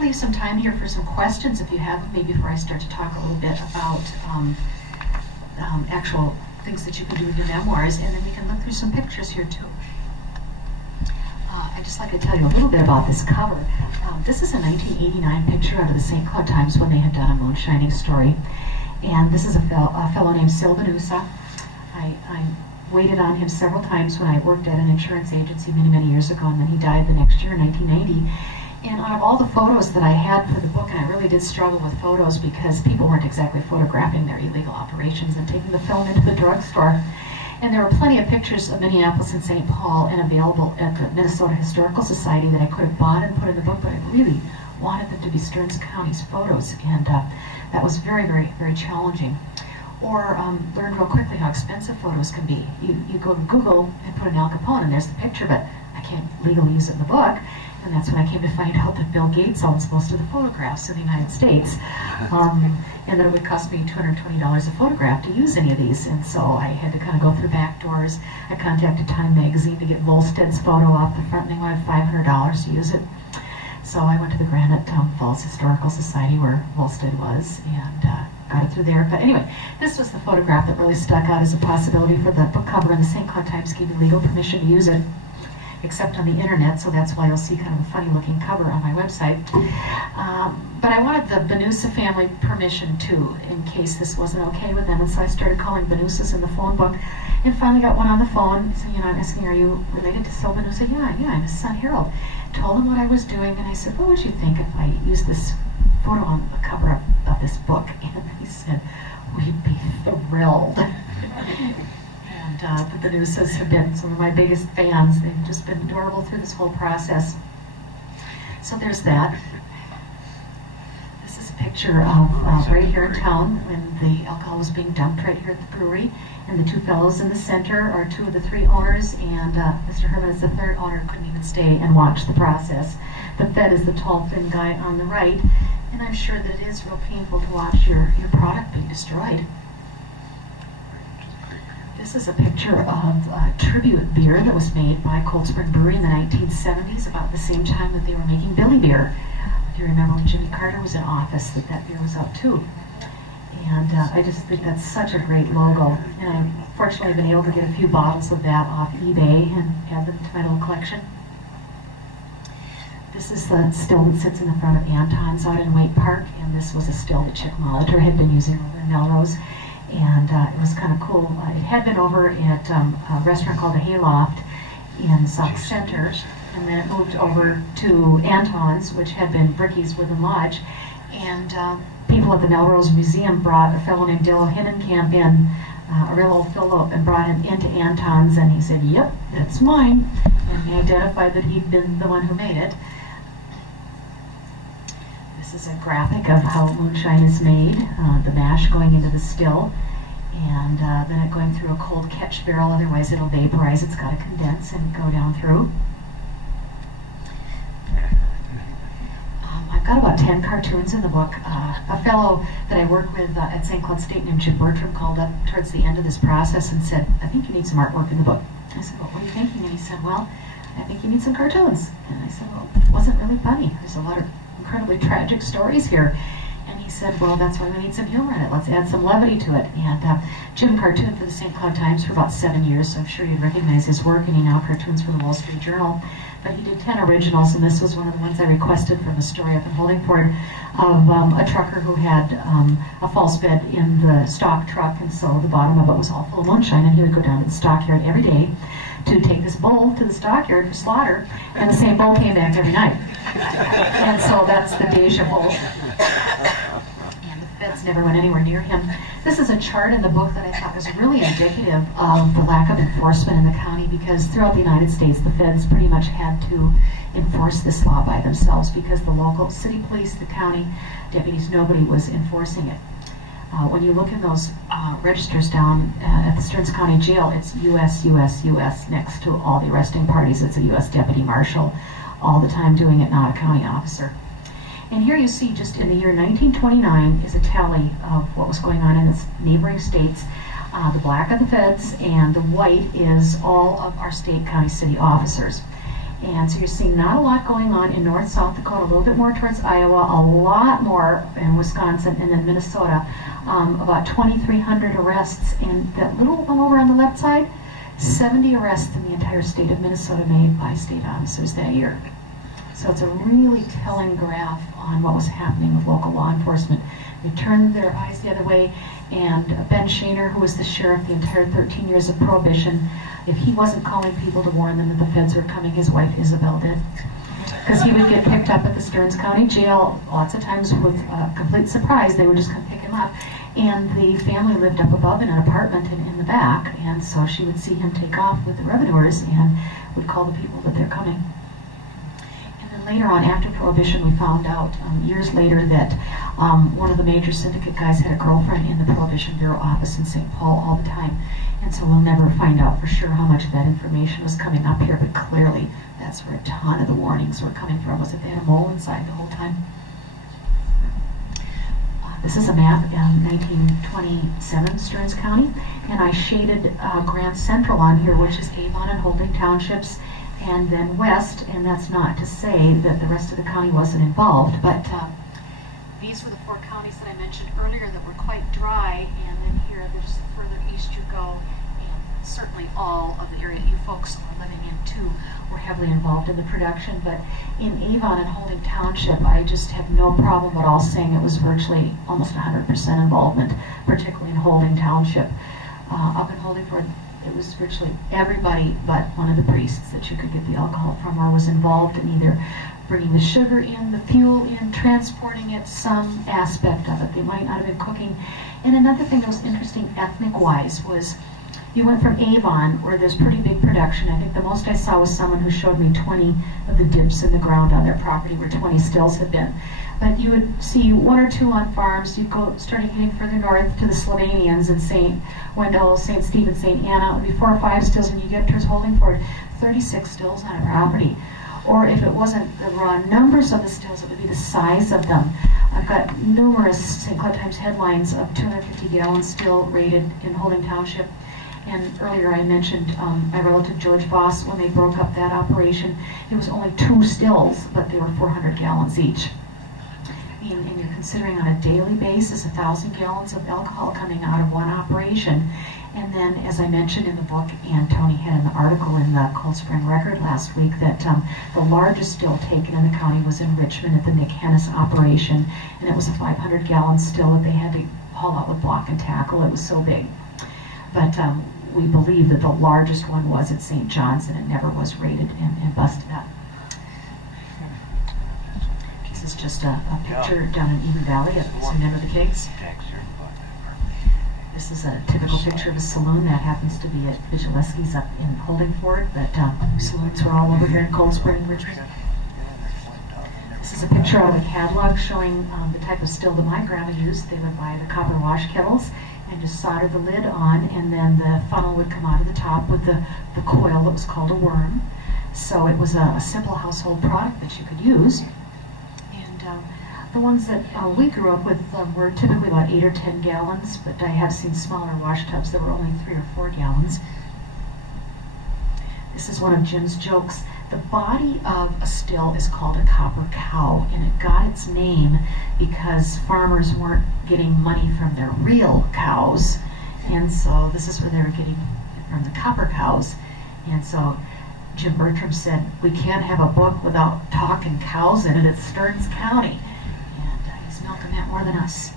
to leave some time here for some questions if you have them, maybe before I start to talk a little bit about actual things that you can do with your memoirs, and then we can look through some pictures here too. I'd just like to tell you a little bit about this cover. This is a 1989 picture out of the St. Cloud Times when they had done a moonshining story. And this is a fellow named Silvanusa. I waited on him several times when I worked at an insurance agency many, many years ago, and then he died the next year in 1990. And out of all the photos that I had for the book, and I really did struggle with photos because people weren't exactly photographing their illegal operations and taking the film into the drugstore. And there were plenty of pictures of Minneapolis and St. Paul and available at the Minnesota Historical Society that I could have bought and put in the book, but I really wanted them to be Stearns Countys photos, and that was very, very, very challenging. Or learn real quickly how expensive photos can be. You go to Google and put in Al Capone, and there's the picture, but I can't legally use it in the book. And that's when I came to find out that Bill Gates owns most of the photographs in the United States. And that it would cost me $220 a photograph to use any of these. And so I had to kind of go through back doors. I contacted Time Magazine to get Volstead's photo off the front, and they wanted $500 to use it. So I went to the Granite Falls Historical Society where Volstead was, and got it through there. But anyway, this was the photograph that really stuck out as a possibility for the book cover, and the St. Cloud Times gave me legal permission to use it, except on the internet, so that's why you'll see kind of a funny looking cover on my website. But I wanted the Benusa family permission too, in case this wasn't okay with them, and so I started calling Benusas in the phone book, and finally got one on the phone. So, I'm asking, are you related to Sil Benusa? Yeah, I'm his son Harold. Told him what I was doing, and I said, what would you think if I used this photo on the cover of this book? And he said, we'd be thrilled. The Benusas have been some of my biggest fans. They've just been adorable through this whole process. So there's that. This is a picture of right here in town when the alcohol was being dumped right here at the brewery. And the two fellows in the center are two of the three owners, and Mr. Herman is the third owner, couldn't even stay and watch the process. The Fed is the tall, thin guy on the right, and I'm sure that it is real painful to watch your product being destroyed. This is a picture of a tribute beer that was made by Cold Spring Brewery in the 1970s, about the same time that they were making Billy beer. If you remember when Jimmy Carter was in office, that beer was out too. And I just think that's such a great logo. And I've fortunately been able to get a few bottles of that off eBay and add them to my little collection. This is the still that sits in the front of Anton's out in Waite Park, and this was a still that Chick Molitor had been using over in Melrose. And it was kind of cool. It had been over at a restaurant called the Hayloft in South Center, and then it moved over to Anton's, which had been Bricky's Woodland Lodge. And people at the Melrose Museum brought a fellow named Dillo Hinnenkamp in, a real old fellow, and brought him into Anton's, and he said, yep, that's mine. And he identified that he'd been the one who made it. This is a graphic of how moonshine is made, the mash going into the still, and then it going through a cold catch barrel, otherwise it'll vaporize. It's got to condense and go down through. I've got about 10 cartoons in the book. A fellow that I work with at St. Cloud State named Jim Bertram called up towards the end of this process and said, I think you need some artwork in the book. I said, well, what are you thinking? And he said, well, I think you need some cartoons. And I said, well, it wasn't really funny. There's a lot of incredibly tragic stories here. And he said, well, that's why we need some humor in it. Let's add some levity to it. And Jim cartooned for the St. Cloud Times for about 7 years, so I'm sure you'd recognize his work, and he now cartoons for the Wall Street Journal. But he did 10 originals, and this was one of the ones I requested from a story up in Holdingford of a trucker who had a false bed in the stock truck, and so the bottom of it was all full of moonshine, and he would go down to the stockyard every day to take this bull to the stockyard for slaughter, and the same bull came back every night. And so that's the deja vu. And the feds never went anywhere near him. This is a chart in the book that I thought was really indicative of the lack of enforcement in the county, because throughout the United States, the feds pretty much had to enforce this law by themselves, because the local city police, the county deputies, nobody was enforcing it. When you look in those registers down at the Stearns County Jail, it's U.S., U.S., U.S. next to all the arresting parties. It's a U.S. deputy marshal all the time doing it, not a county officer. And here you see, just in the year 1929 is a tally of what was going on in its neighboring states. The black are the feds, and the white is all of our state, county, city officers. And so you're seeing not a lot going on in North, South Dakota, a little bit more towards Iowa, a lot more in Wisconsin, and then Minnesota. About 2,300 arrests. And that little one over on the left side, 70 arrests in the entire state of Minnesota made by state officers that year. So it's a really telling graph on what was happening with local law enforcement. They turned their eyes the other way, and Ben Shaner, who was the sheriff the entire 13 years of Prohibition, if he wasn't calling people to warn them that the feds were coming, his wife Isabel did. Because he would get picked up at the Stearns County jail lots of times with complete surprise. They would just come pick him up. And the family lived up above in an apartment in the back, and so she would see him take off with the revenuers and would call the people that they're coming. Later on, after Prohibition, we found out years later that one of the major syndicate guys had a girlfriend in the Prohibition Bureau office in St. Paul all the time. And so we'll never find out for sure how much of that information was coming up here, but clearly that's where a ton of the warnings were coming from, was that they had a mole inside the whole time. This is a map in 1927, Stearns County, and I shaded Grand Central on here, which is Avon and Holding Townships, and then west, and that's not to say that the rest of the county wasn't involved, but these were the 4 counties that I mentioned earlier that were quite dry, and then here, there's the further east you go, and certainly all of the area you folks are living in too were heavily involved in the production, but in Avon and Holding Township, I just have no problem at all saying it was virtually almost 100% involvement, particularly in Holding Township. Up in Holdingford, it was virtually everybody but one of the priests that you could get the alcohol from or was involved in either bringing the sugar in, the fuel in, transporting it, some aspect of it. They might not have been cooking. And another thing that was interesting ethnic-wise was you went from Avon, where there's pretty big production. I think the most I saw was someone who showed me 20 of the dips in the ground on their property where 20 stills had been. But you would see 1 or 2 on farms. You'd go starting getting further north to the Slovenians in St. Wendell, St. Stephen, St. Anna. It would be 4 or 5 stills when you get towards Holdingford, 36 stills on a property. Or if it wasn't the raw numbers of the stills, it would be the size of them. I've got numerous St. Cloud Times headlines of 250-gallon still rated in Holding Township. And earlier I mentioned my relative George Voss, when they broke up that operation, it was only 2 stills, but they were 400 gallons each. And you're considering on a daily basis 1,000 gallons of alcohol coming out of one operation. And then, as I mentioned in the book, and Tony had an article in the Cold Spring Record last week, that the largest still taken in the county was in Richmond at the Nick Hennis operation, and it was a 500-gallon still that they had to haul out with block and tackle. It was so big. But we believe that the largest one was at St. John's, and it never was rated and busted up. This is just a picture down in Eden Valley of some men of the cakes. This is a typical picture of a saloon that happens to be at Vigilesky's up in Holdingford, but saloons are all over here in Cold Spring, Richmond. This is a picture out of a catalog showing the type of still that my grandma used. They would buy the copper wash kettles and just solder the lid on, and then the funnel would come out of the top with the coil that was called a worm. So it was a simple household product that you could use. The ones that we grew up with were typically about 8 or 10 gallons, but I have seen smaller wash tubs that were only 3 or 4 gallons. This is one of Jim's jokes. The body of a still is called a copper cow, and it got its name because farmers weren't getting money from their real cows, and so this is where they were getting it from the copper cows. And so Jim Bertram said, we can't have a book without talking cows in it. It's Stearns County. And he's milking that more than us.